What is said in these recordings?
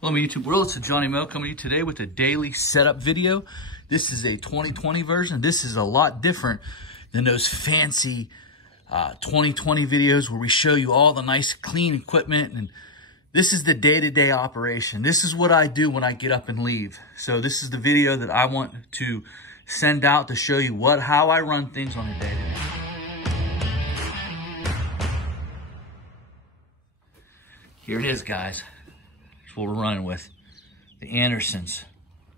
Hello, my YouTube world. It's Johnny Mo coming to you today with a daily setup video. This is a 2020 version. This is a lot different than those fancy 2020 videos where we show you all the nice clean equipment. And this is the day-to-day operation. This is what I do when I get up and leave. So this is the video that I want to send out to show you how I run things on a day-to-day. Here it is, guys. That's what we're running with. The Anderson's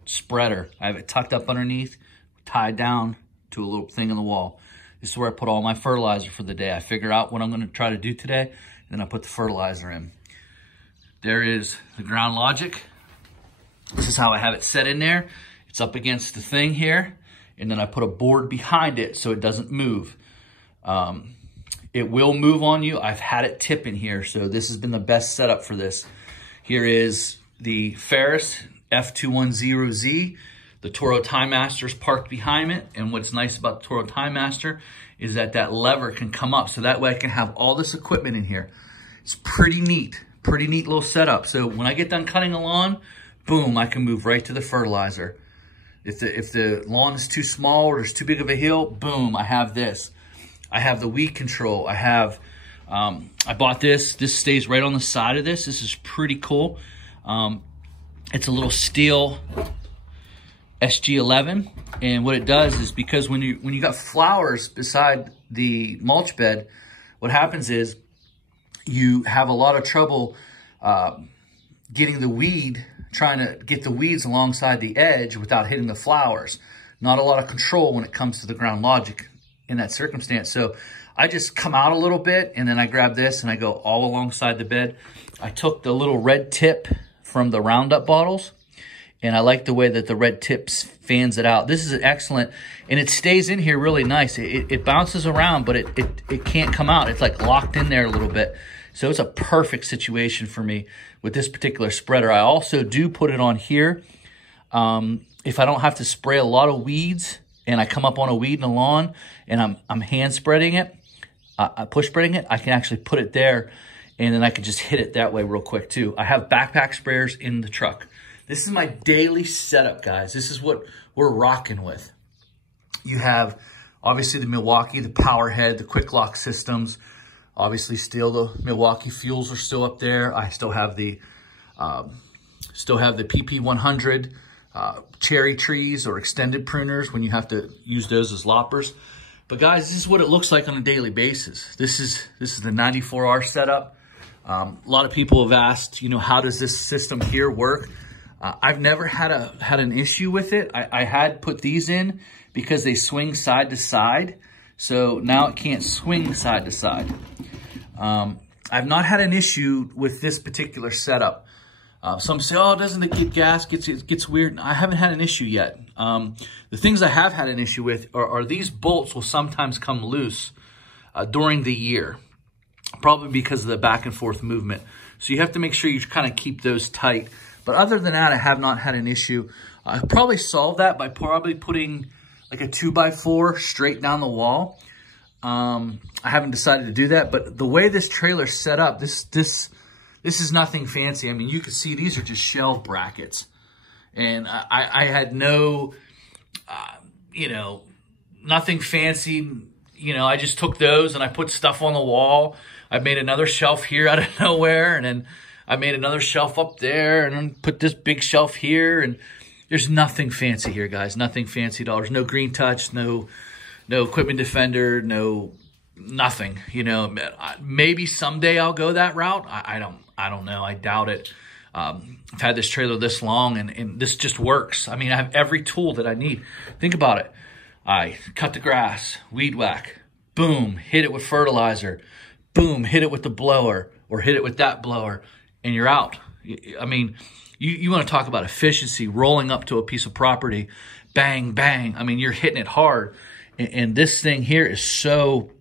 spreader. I have it tucked up underneath, tied down to a little thing on the wall. This is where I put all my fertilizer for the day. I figure out what I'm going to try to do today, and then I put the fertilizer in. There is the ground logic. This is how I have it set in there. It's up against the thing here, and then I put a board behind it so it doesn't move. It will move on you. I've had it tip in here, so this has been the best setup for this. Here is the Ferris F210Z. The Toro Timemaster is parked behind it, and what's nice about the Toro Timemaster is that that lever can come up, so that way I can have all this equipment in here. It's pretty neat little setup. So when I get done cutting a lawn, boom, I can move right to the fertilizer. If the lawn is too small or there's too big of a hill, boom, I have this. I have the weed control. I have, I bought this. This stays right on the side of this. This is pretty cool. It's a little steel SG11. And what it does is, because when you got flowers beside the mulch bed, what happens is you have a lot of trouble getting the weed, trying to get the weeds alongside the edge without hitting the flowers. Not a lot of control when it comes to the ground logic in that circumstance. So I just come out a little bit, and then I grab this and I go all alongside the bed. I took the little red tip from the Roundup bottles, and I like the way that the red tips fans it out. This is excellent, and it stays in here really nice. It bounces around, but it can't come out. It's like locked in there a little bit. So it's a perfect situation for me with this particular spreader. I also do put it on here. If I don't have to spray a lot of weeds, and I come up on a weed in the lawn, and I'm hand spreading it, push spreading it, I can actually put it there, and then I can just hit it that way real quick too. I have backpack sprayers in the truck. This is my daily setup, guys. This is what we're rocking with. You have, obviously, the Milwaukee, the power head, the quick lock systems. Obviously, still the Milwaukee fuels are still up there. I still have the PP100 cherry trees or extended pruners when you have to use those as loppers. But guys, this is what it looks like on a daily basis. This is the 94R setup. A lot of people have asked, how does this system here work? I've never had an issue with it. I had put these in because they swing side to side. So now it can't swing side to side. I've not had an issue with this particular setup. Some say, oh, doesn't it get gas? It gets weird. I haven't had an issue yet. The things I have had an issue with are these bolts will sometimes come loose during the year, probably because of the back and forth movement. So you have to make sure you kind of keep those tight. But other than that, I have not had an issue. I probably solved that by probably putting like a 2x4 straight down the wall. I haven't decided to do that, but the way this trailer's set up, this is nothing fancy. I mean, you can see these are just shelf brackets. And I had no, nothing fancy. I just took those and I put stuff on the wall. I made another shelf here out of nowhere. And then I made another shelf up there and then put this big shelf here. And there's nothing fancy here, guys. Nothing fancy at all. There's no green touch, no equipment defender, nothing. Maybe someday I'll go that route. I don't know. I doubt it. I've had this trailer this long, and this just works. I mean, I have every tool that I need. Think about it. I cut the grass, weed whack, boom, hit it with fertilizer, boom, hit it with the blower, or hit it with that blower, and you're out. I mean, you want to talk about efficiency, rolling up to a piece of property, bang, bang. I mean, you're hitting it hard. And this thing here is so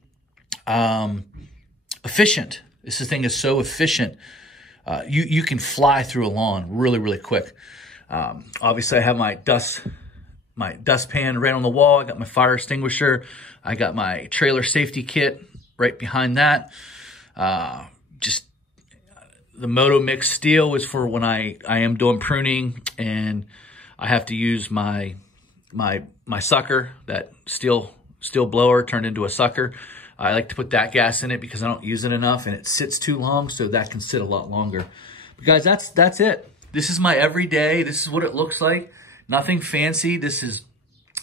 efficient. This thing is so efficient. You can fly through a lawn really, really quick. Obviously, I have my dustpan right on the wall. I got my fire extinguisher. I got my trailer safety kit right behind that. Just the Moto Mix Steel is for when I am doing pruning and I have to use my sucker, that steel blower turned into a sucker. I like to put that gas in it because I don't use it enough and it sits too long, so that can sit a lot longer. But guys, that's it. This is my everyday. This is what it looks like. Nothing fancy. This is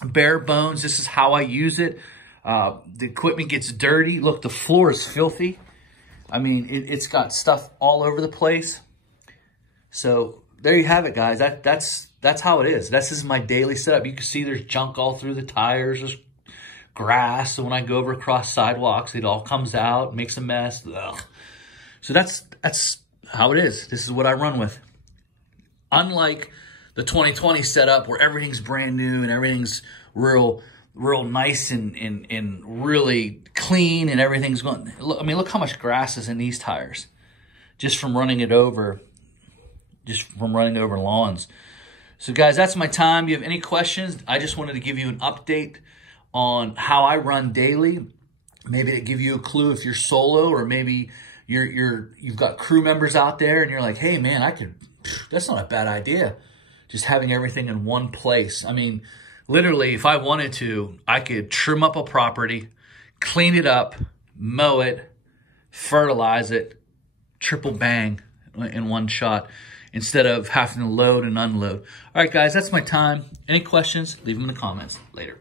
bare bones. This is how I use it. The equipment gets dirty. Look, the floor is filthy. I mean, it's got stuff all over the place. So there you have it, guys. That's how it is. This is my daily setup. You can see there's junk all through the tires. There's grass. So when I go over across sidewalks, it all comes out, makes a mess. Ugh. So that's how it is. This is what I run with. Unlike the 2020 setup where everything's brand new and everything's real nice and really clean and everything's going. I mean, look how much grass is in these tires just from running over lawns. So guys, that's my time. If you have any questions, I just wanted to give you an update on how I run daily. Maybe to give you a clue if you're solo, or maybe you've got crew members out there and you're like, hey man, that's not a bad idea. Just having everything in one place. I mean, literally, if I wanted to, I could trim up a property, clean it up, mow it, fertilize it, triple bang in one shot, instead of having to load and unload. All right, guys, that's my time. Any questions? Leave them in the comments. Later.